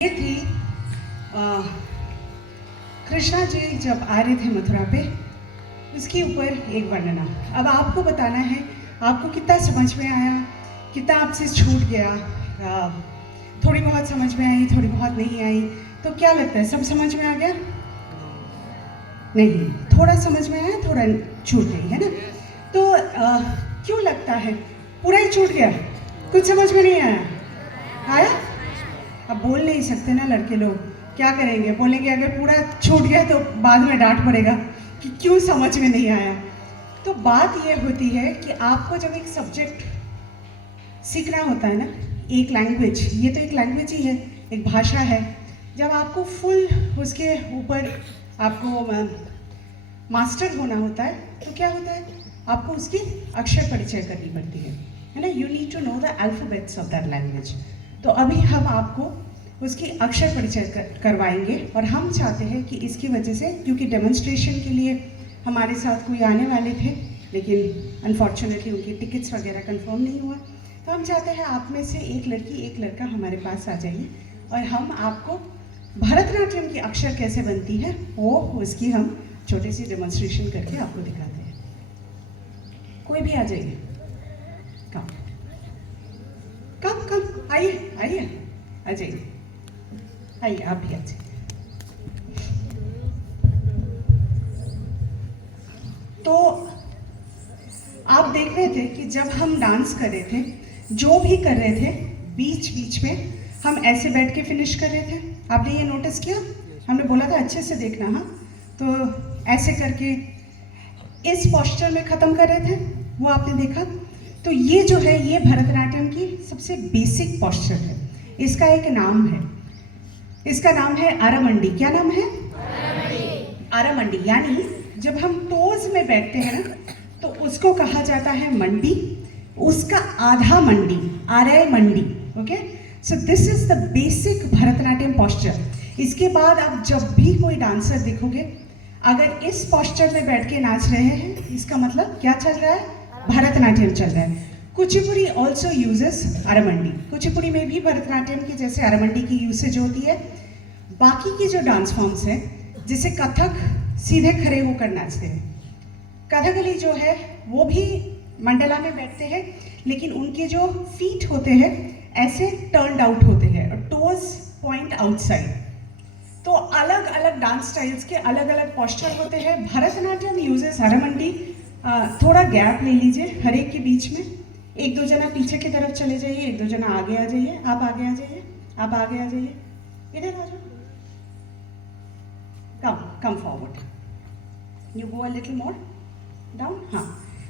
ये थी कृष्णा जी जब आ रहे थे मथुरा पे, उसके ऊपर एक वर्णना। अब आपको बताना है आपको कितना समझ में आया, कितना आपसे छूट गया। थोड़ी बहुत समझ में आई, थोड़ी बहुत नहीं आई। तो क्या लगता है, सब समझ में आ गया? नहीं, थोड़ा समझ में आया, थोड़ा छूट गई, है ना? तो क्यों लगता है पूरा ही छूट गया? कुछ समझ में नहीं आया? आया? अब बोल नहीं सकते ना लड़के लोग, क्या करेंगे? बोलेंगे अगर पूरा छूट गया तो बाद में डांट पड़ेगा कि क्यों समझ में नहीं आया। तो बात ये होती है कि आपको जब एक सब्जेक्ट सीखना होता है ना, एक लैंग्वेज, ये तो एक लैंग्वेज ही है, एक भाषा है। जब आपको फुल उसके ऊपर आपको मास्टर होना होता है तो क्या होता है, आपको उसकी अक्षर परिचय करनी पड़ती है ना? You need to know the alphabets of that language. तो अभी हम आपको उसकी अक्षर परिचय करवाएंगे और हम चाहते हैं कि इसकी वजह से, क्योंकि डेमोन्स्ट्रेशन के लिए हमारे साथ कोई आने वाले थे लेकिन अनफॉर्चुनेटली उनकी टिकट्स वगैरह कंफर्म नहीं हुआ, तो हम चाहते हैं आप में से एक लड़की एक लड़का हमारे पास आ जाइए और हम आपको भरतनाट्यम की अक्षर कैसे बनती है वो उसकी हम छोटी सी डेमोन्स्ट्रेशन करके आपको दिखाते हैं। कोई भी आ जाइए, कम कम कम आइए आइए आ जाइए, आइए आप भी आ जाइए। तो आप देख रहे थे कि जब हम डांस कर रहे थे, जो भी कर रहे थे, बीच बीच में हम ऐसे बैठ के फिनिश कर रहे थे। आपने ये नोटिस किया? हमने बोला था अच्छे से देखना। हाँ, तो ऐसे करके इस पोस्चर में ख़त्म कर रहे थे, वो आपने देखा। तो ये जो है, ये भरतनाट्यम की सबसे बेसिक पोस्चर है। इसका एक नाम है, इसका नाम है अरामंडी। क्या नाम है? अरामंडी। यानी जब हम टोज में बैठते हैं ना, तो उसको कहा जाता है मंडी, उसका आधा मंडी, आरआई मंडी। Okay, so this is the basic Bharatanatyam posture. इसके बाद आप जब भी कोई डांसर देखोगे, अगर इस पोस्चर में बैठ के नाच रहे हैं, इसका मतलब क्या चल रहा है? भरतनाट्यम चल रहा है। Kuchipudi also uses aramandi. कुचिपुड़ी में भी भरतनाट्यम की जैसे अरामंडी की यूसेज होती है। बाकी की जो डांस फॉर्म्स हैं, जैसे कथक सीधे खड़े होकर नाचते हैं, कथकली जो है वो भी मंडला में बैठते हैं, लेकिन उनके जो फीट होते हैं ऐसे टर्न्ड आउट होते हैं और टोज पॉइंट आउटसाइड। तो अलग अलग डांस स्टाइल्स के अलग अलग पोस्चर होते हैं। भरतनाट्यम यूजेस अरामंडी। थोड़ा गैप ले लीजिए हर एक के बीच में। एक दो जना पीछे की तरफ चले जाइए, एक दो जना आगे आ जाइए। आप आगे आ जाइए, आप आगे आ जाइए, इधर आ जाओ। Come forward, you go a little more down. हाँ,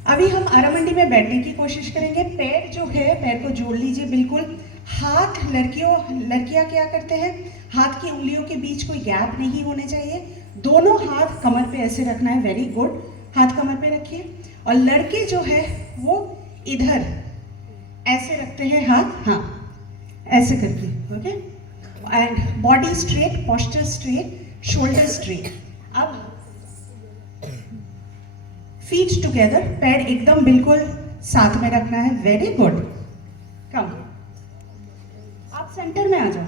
अभी हम अरामंडी में बैठने की कोशिश करेंगे। पैर जो है, पैर को जोड़ लीजिए बिल्कुल। हाथ, लड़कियां क्या करते हैं, हाथ की उंगलियों के बीच कोई गैप नहीं होने चाहिए। दोनों हाथ कमर पे ऐसे रखना है। वेरी गुड, हाथ कमर पे रखिए। और लड़के जो है वो इधर ऐसे रखते हैं हाथ, हाँ ऐसे करके। Okay, and body straight, posture straight, shoulder straight. अब फीट टुगेदर, पैर एकदम बिल्कुल साथ में रखना है। वेरी गुड, कम आप सेंटर में आ जाओ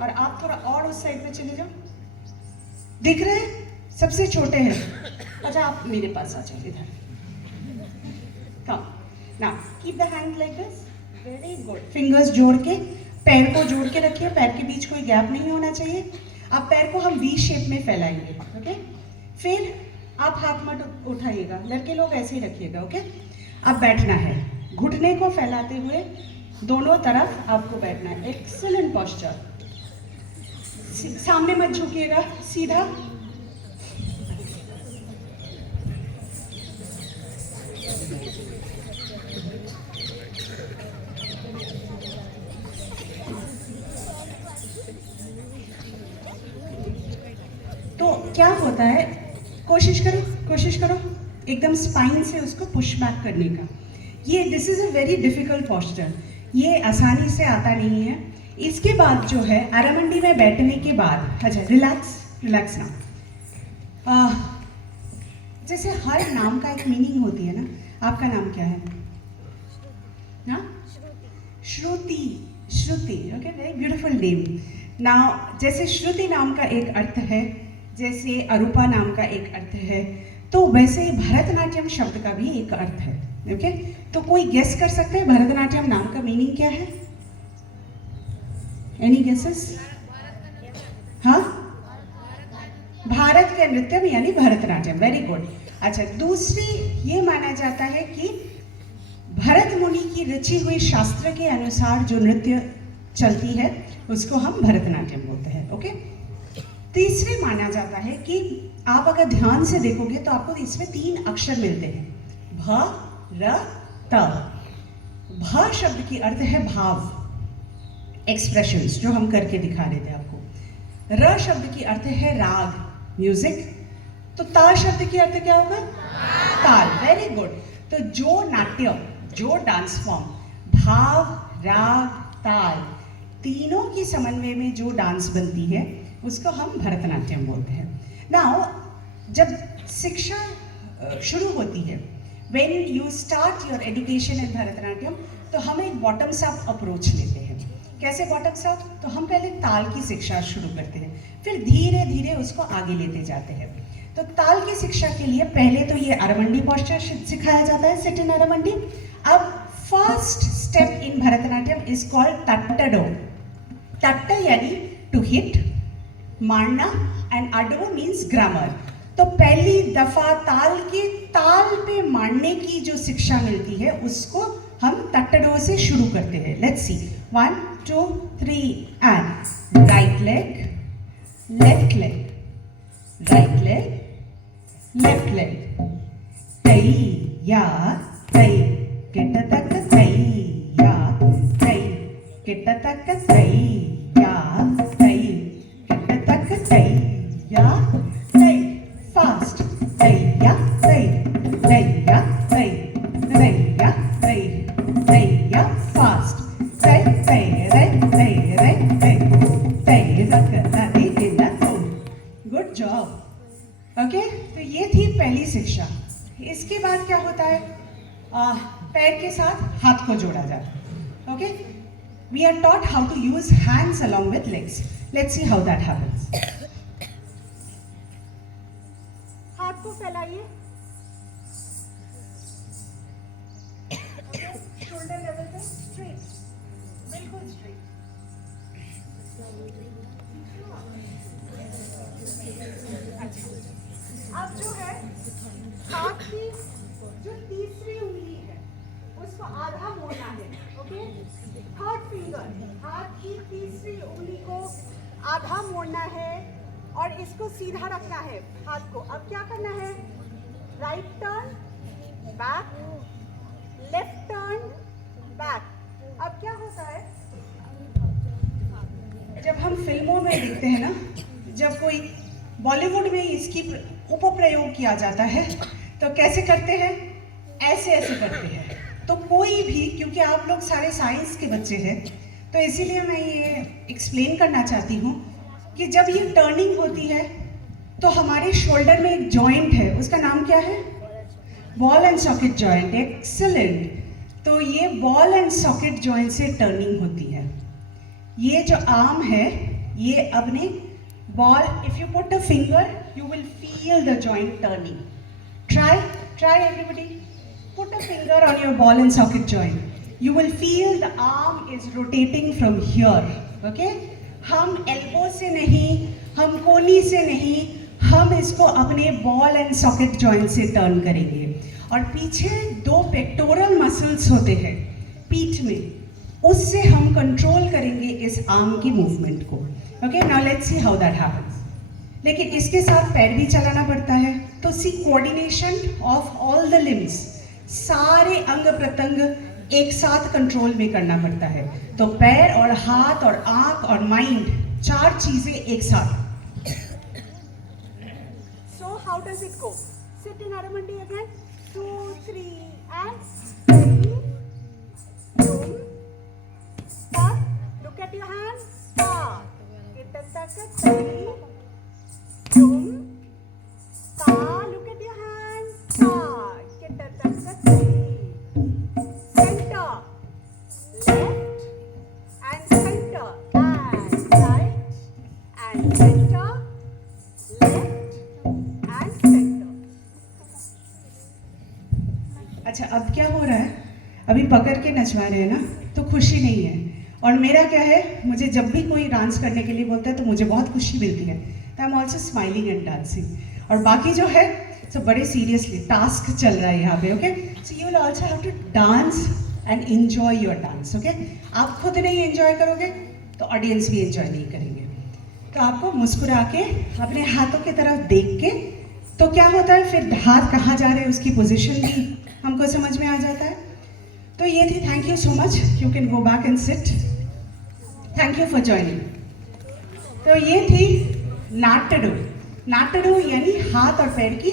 और आप थोड़ा और उस साइड में चले जाओ। दिख रहे हैं? सबसे छोटे हैं। अच्छा, आप मेरे पास आ जाओ इधर। Come now, keep the hand like this. Very good, fingers जोड़ के, पैर को जोड़ के रखिए। पैर के बीच कोई गैप नहीं होना चाहिए। अब पैर को हम वी शेप में फैलाएंगे। ओके, फिर आप हाथ मत उठाइएगा, लड़के लोग ऐसे ही रखिएगा। ओके, अब बैठना है, घुटने को फैलाते हुए दोनों तरफ आपको बैठना है। Excellent posture. सामने मत झुकिएगा, सीधा। तो क्या होता है, कोशिश करो एकदम स्पाइन से उसको पुश बैक करने का। ये this is a very difficult posture, ये आसानी से आता नहीं है। इसके बाद जो है, अरामंडी में बैठने के बाद, अच्छा रिलैक्स ना। जैसे हर नाम का एक मीनिंग होती है ना। आपका नाम क्या है ना? Shruti. Shruti. Okay, very beautiful name. Now जैसे श्रुति नाम का एक अर्थ है, जैसे अरूपा नाम का एक अर्थ है, तो वैसे भरतनाट्यम शब्द का भी एक अर्थ है. ओके, तो कोई गेस कर सकते हैं भरतनाट्यम नाम का मीनिंग क्या है? Any guesses? हाँ, भारत के नृत्यम यानी भरतनाट्यम. Very good. अच्छा, दूसरी ये माना जाता है कि भरत मुनि की रची हुई शास्त्र के अनुसार जो नृत्य चलती है उसको हम भरतनाट्यम बोलते हैं. ओके, तीसरे माना जाता है कि आप अगर ध्यान से देखोगे तो आपको इसमें 3 अक्षर मिलते हैं, भ र त. भ शब्द की अर्थ है भाव, एक्सप्रेशंस, जो हम करके दिखा रहे थे आपको. र शब्द की अर्थ है राग, म्यूजिक. तो ता शब्द की अर्थ क्या होगा? ताल. Very good. तो जो नाट्य, जो डांस फॉर्म, भाव, राग, ताल, तीनों की समन्वय में जो डांस बनती है उसको हम भरतनाट्यम बोलते हैं. नाउ जब शिक्षा शुरू होती है, when you start your education in Bharatanatyam, तो हम एक बॉटम्स अप अप्रोच लेते हैं. कैसे बॉटम्स अप? तो हम पहले ताल की शिक्षा शुरू करते हैं, फिर धीरे धीरे उसको आगे लेते जाते हैं. तो ताल की शिक्षा के लिए पहले तो ये अरमंडी पोस्चर सिखाया जाता है, सिट इन अरमंडी. अब first step in Bharatanatyam is called tattadavu. तट्ट यानी टू हिट, मारना, एंड अडो मीन्स ग्रामर. तो पहली दफा ताल पे मारने की जो शिक्षा मिलती है उसको हम तट्टडो से शुरू करते हैं. Let's see. 1 2 3 and right leg, left leg, right leg, left leg. तई या तई किटतक, तई या तई किटतक, तई या तई किटतक, तई या तई. फास्ट. तई या तई, तई या तई, तई या तई, तई या फास्ट. तई तई रे तई रे तई, तई रक तई दिना तो. Good job. ओके, तो ये थी पहली शिक्षा. इसके बाद क्या होता है? पैर के साथ हाथ को जोड़ा जाता है. Okay, we are taught how to use hands along with legs. Let's see how that happens. हाथ को फैलाइए, शोल्डर लेवल पे, स्ट्रेट, बिल्कुल स्ट्रेट. अब जो है हाथ की जो तीसरी उंगली है उसको आधा मोड़ना है. ओके, थर्ड फिंगर, हाथ की तीसरी उंगली को आधा मोड़ना है और इसको सीधा रखना है हाथ को. अब क्या करना है? Right turn back, left turn back. अब क्या होता है, जब हम फिल्मों में देखते हैं ना, जब कोई बॉलीवुड में इसकी उपप्रयोग किया जाता है तो कैसे करते हैं? ऐसे ऐसे करते हैं. तो कोई भी, क्योंकि आप लोग सारे साइंस के बच्चे हैं, तो इसीलिए मैं ये एक्सप्लेन करना चाहती हूँ कि जब ये टर्निंग होती है तो हमारे शोल्डर में एक जॉइंट है, उसका नाम क्या है? Ball and socket joint. Excellent. तो ये बॉल एंड सॉकेट जॉइंट से टर्निंग होती है. ये जो आर्म है ये अपने ball, if you put a finger, you will feel the joint turning. Try everybody. Put a finger on your ball and socket joint. You will feel the arm is rotating from here. Okay? हम elbow से नहीं, हम कोनी से नहीं, हम इसको अपने ball and socket joint से turn करेंगे. और पीछे 2 pectoral muscles होते हैं पीठ में, उससे हम कंट्रोल करेंगे इस आर्म की मूवमेंट को. Okay, now let's see how that happens. लेकिन इसके साथ पैर भी चलाना पड़ता है. तो see coordination of all the limbs, सारे अंग प्रत्यंग एक साथ कंट्रोल में करना पड़ता है. तो पैर और हाथ और आंख और माइंड, 4 चीजें एक साथ. So how does it go? Sit in aramandi again. 2 3 and look at your hands. Look at your hands. Center, left and अच्छा अब क्या हो रहा है, अभी पकड़ के नचवा रहे हैं ना, तो खुशी नहीं है। और मेरा क्या है, मुझे जब भी कोई डांस करने के लिए बोलता है तो मुझे बहुत खुशी मिलती है, तो I am also smiling and dancing. और बाकी जो है सब बड़े सीरियसली टास्क चल रहा है यहाँ पे, okay. So you will also have to dance and enjoy your dance, okay. आप खुद नहीं एंजॉय करोगे तो ऑडियंस भी एंजॉय नहीं करेंगे। तो आपको मुस्कुरा के अपने हाथों की तरफ देख के, तो क्या होता है फिर हाथ कहाँ जा रहे हैं उसकी पोजीशन भी हमको समझ में आ जाता है। तो ये थी, thank you so much, you can go back and sit, thank you for joining. तो ये थी नाटडू। नाटडू यानी हाथ और पैर की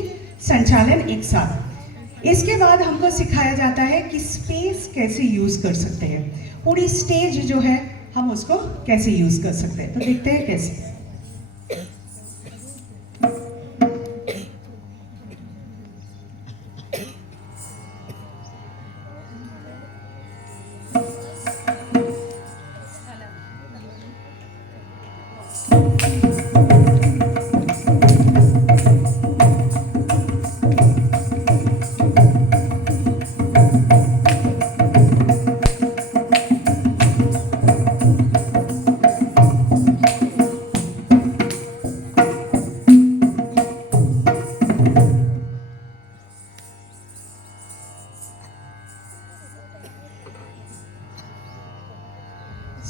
संचालन एक साथ। इसके बाद हमको सिखाया जाता है कि स्पेस कैसे यूज कर सकते हैं, पूरी स्टेज जो है हम उसको कैसे यूज कर सकते हैं। तो देखते हैं कैसे।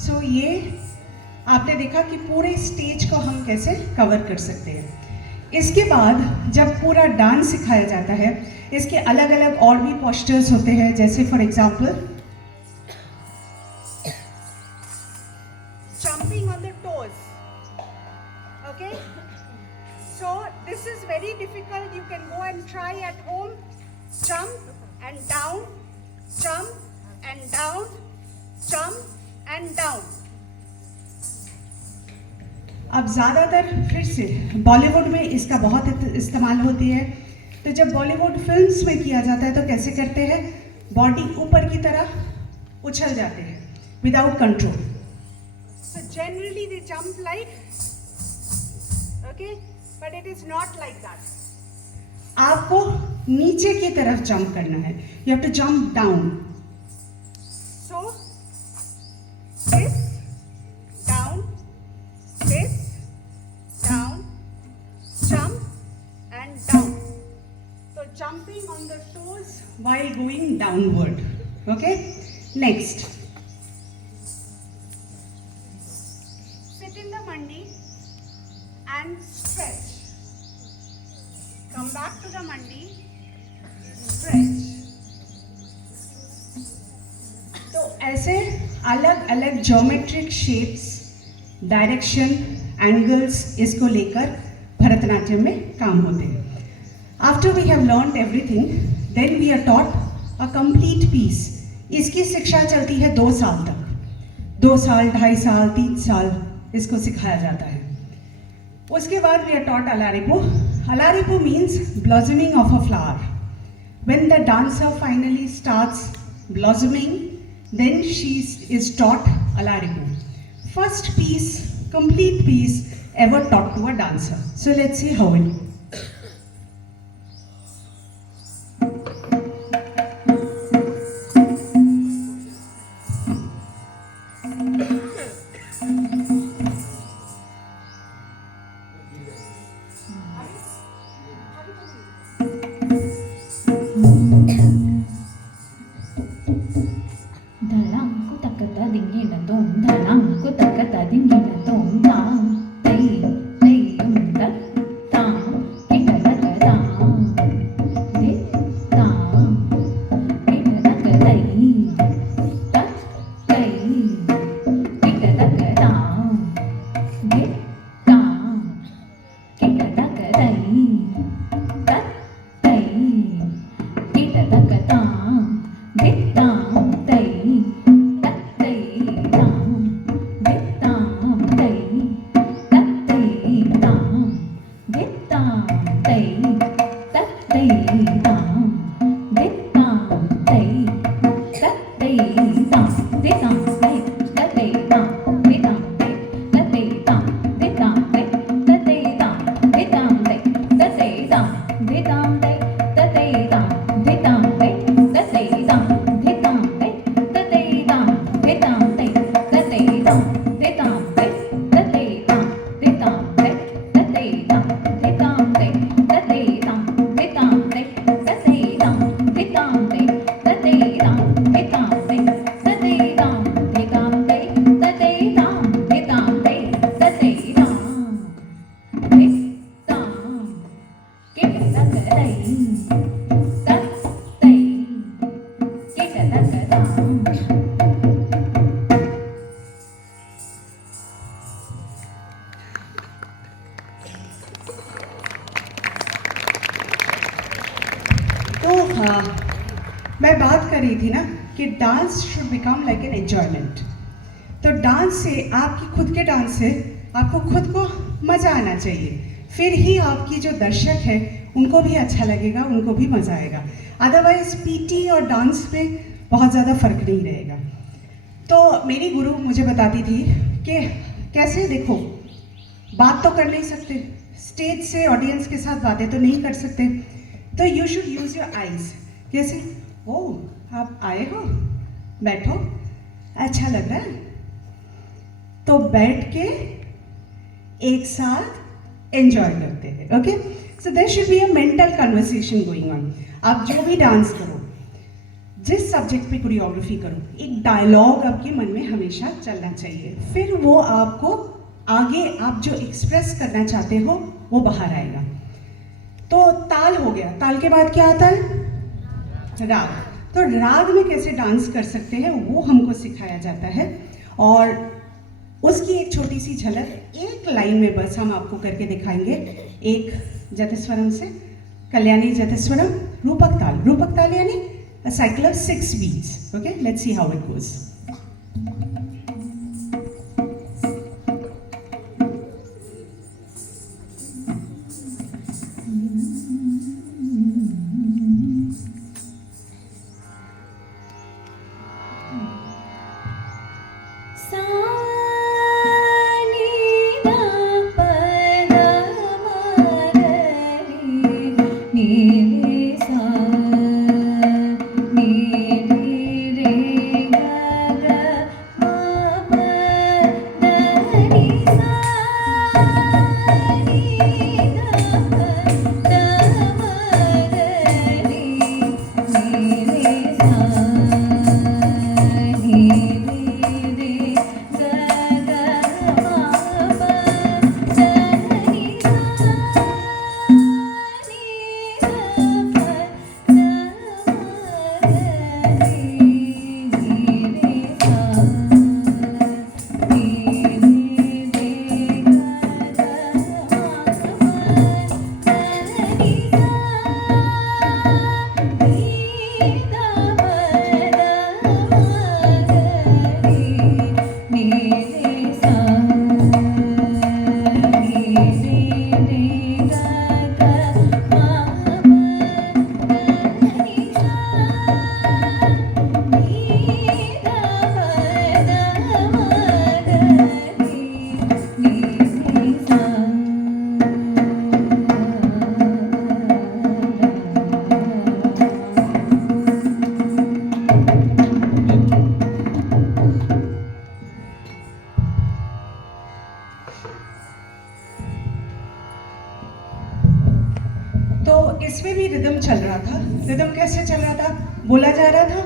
सो ये आपने देखा कि पूरे स्टेज को हम कैसे कवर कर सकते हैं। इसके बाद जब पूरा डांस सिखाया जाता है, इसके अलग अलग और भी पोस्चर्स होते हैं, जैसे for example jumping on the toes, okay, so this is very difficult, you can go and try at home, jump and down, jump and down, jump and down। अब ज़्यादातर फिर से बॉलीवुड में इसका बहुत इस्तेमाल होती है। तो जब बॉलीवुड फिल्म्स में किया जाता है तो कैसे करते हैं, बॉडी ऊपर की तरफ उछल जाते हैं without control. So generally they jump like, okay, but it is not like that. आपको नीचे की तरफ जंप करना है, you have to jump down. So this down, this down, jump and down, so jumping on the toes while going downward, okay। Next, sit in the mandi and stretch, come back to the mandi, stretch। तो ऐसे अलग अलग geometric shapes, direction, angles इसको लेकर भरतनाट्यम में काम होते हैं। After we have learned everything, then we are taught a complete piece. इसकी शिक्षा चलती है 2 साल तक, 2 साल, 2.5 साल, 3 साल इसको सिखाया जाता है। उसके बाद we are taught Alarippu. Alarippu means blossoming of a flower. When the dancer finally starts blossoming, then she is taught Alaripu. First piece, complete piece ever taught to a dancer. So let's see how it. मैं बात कर रही थी ना कि dance should become like an enjoyment. तो dance से, आपकी खुद के डांस से आपको खुद को मज़ा आना चाहिए, फिर ही आपकी जो दर्शक है उनको भी अच्छा लगेगा, उनको भी मज़ा आएगा। अदरवाइज पीटी और डांस में बहुत ज़्यादा फर्क नहीं रहेगा। तो मेरी गुरु मुझे बताती थी कि कैसे, देखो बात तो कर नहीं सकते, स्टेज से ऑडियंस के साथ बातें तो नहीं कर सकते, तो you should use your eyes. जैसे ओह आप आए हो, बैठो, अच्छा लग रहा है, तो बैठ के एक साथ एंजॉय करते हैं। Okay, so there should be a mental conversation going on. आप जो भी डांस करो, जिस सब्जेक्ट पे कोरियोग्राफी करो, एक डायलॉग आपके मन में हमेशा चलना चाहिए, फिर वो आपको आगे आप जो एक्सप्रेस करना चाहते हो वो बाहर आएगा। तो ताल हो गया, ताल के बाद क्या आता है? राग। तो राग में कैसे डांस कर सकते हैं वो हमको सिखाया जाता है, और उसकी एक छोटी सी झलक एक लाइन में बस हम आपको करके दिखाएंगे। एक जतिस्वरम से, कल्याणी जतिस्वरम, रूपक ताल। रूपक ताल यानी a cycle of 6 beats. Okay, let's see how it goes. तो इसमें भी रिदम चल रहा था। रिदम कैसे चल रहा था? बोला जा रहा था,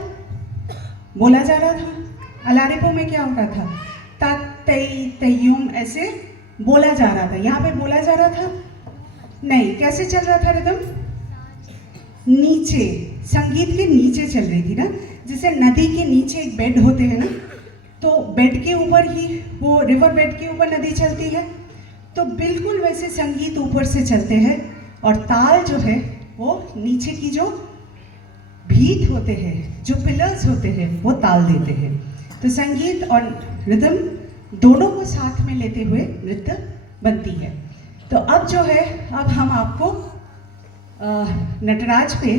बोला जा रहा था। अलारिपो में क्या हो रहा था? ता तई तय्युम, ऐसे बोला जा रहा था। यहाँ पे बोला जा रहा था नहीं। कैसे चल रहा था रिदम? नीचे, संगीत के नीचे चल रही थी ना, जैसे नदी के नीचे एक बेड होते हैं ना, तो बेड के ऊपर ही वो रिवर बेड के ऊपर नदी चलती है, तो बिल्कुल वैसे संगीत ऊपर से चलते हैं और ताल जो है वो नीचे की जो भीत होते हैं, जो पिलर्स होते हैं, वो ताल देते हैं। तो संगीत और रिदम दोनों को साथ में लेते हुए नृत्य बनती है। तो अब जो है, अब हम आपको नटराज पे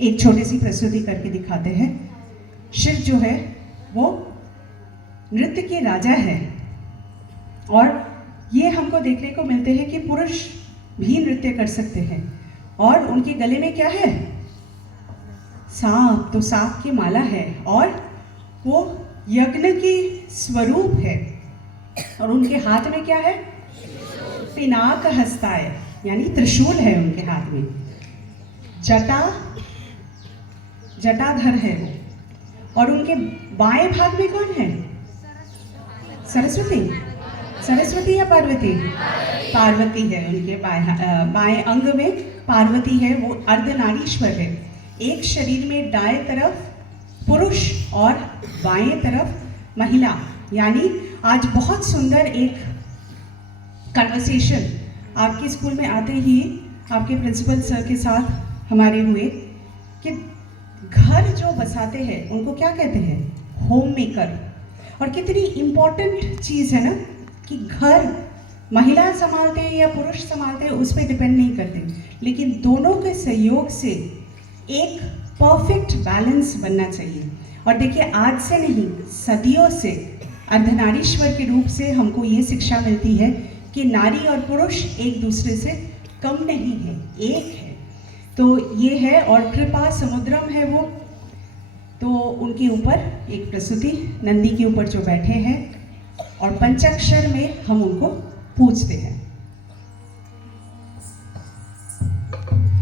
एक छोटी सी प्रस्तुति करके दिखाते हैं। शिव जो है वो नृत्य के राजा है, और ये हमको देखने को मिलते हैं कि पुरुष भी नृत्य कर सकते हैं। और उनके गले में क्या है? सांप। तो सांप की माला है, और वो यज्ञ की स्वरूप है, और उनके हाथ में क्या है? पिनाक हस्ताय, यानी त्रिशूल है उनके हाथ में। जटाधर है वो, और उनके बाएं भाग में कौन है? सरस्वती। सरस्वती या पार्वती? पार्वती है। उनके बाएं अंग में पार्वती है, वो अर्धनारीश्वर है। एक शरीर में दाएं तरफ पुरुष और बाएं तरफ महिला। यानी आज बहुत सुंदर एक कन्वर्सेशन आपके स्कूल में आते ही आपके प्रिंसिपल सर के साथ हमारे हुए कि घर जो बसाते हैं उनको क्या कहते हैं? Home maker. और कितनी इम्पोर्टेंट चीज़ है ना कि घर महिला संभालते हैं या पुरुष संभालते हैं उस पर डिपेंड नहीं करते, लेकिन दोनों के सहयोग से एक परफेक्ट बैलेंस बनना चाहिए। और देखिए, आज से नहीं, सदियों से अर्धनारीश्वर के रूप से हमको ये शिक्षा मिलती है कि नारी और पुरुष एक दूसरे से कम नहीं है, एक है। तो ये है, और कृपा समुद्रम है वो। तो उनके ऊपर एक प्रस्तुति, नंदी के ऊपर जो बैठे हैं, और पंचाक्षर में हम उनको पूजते हैं।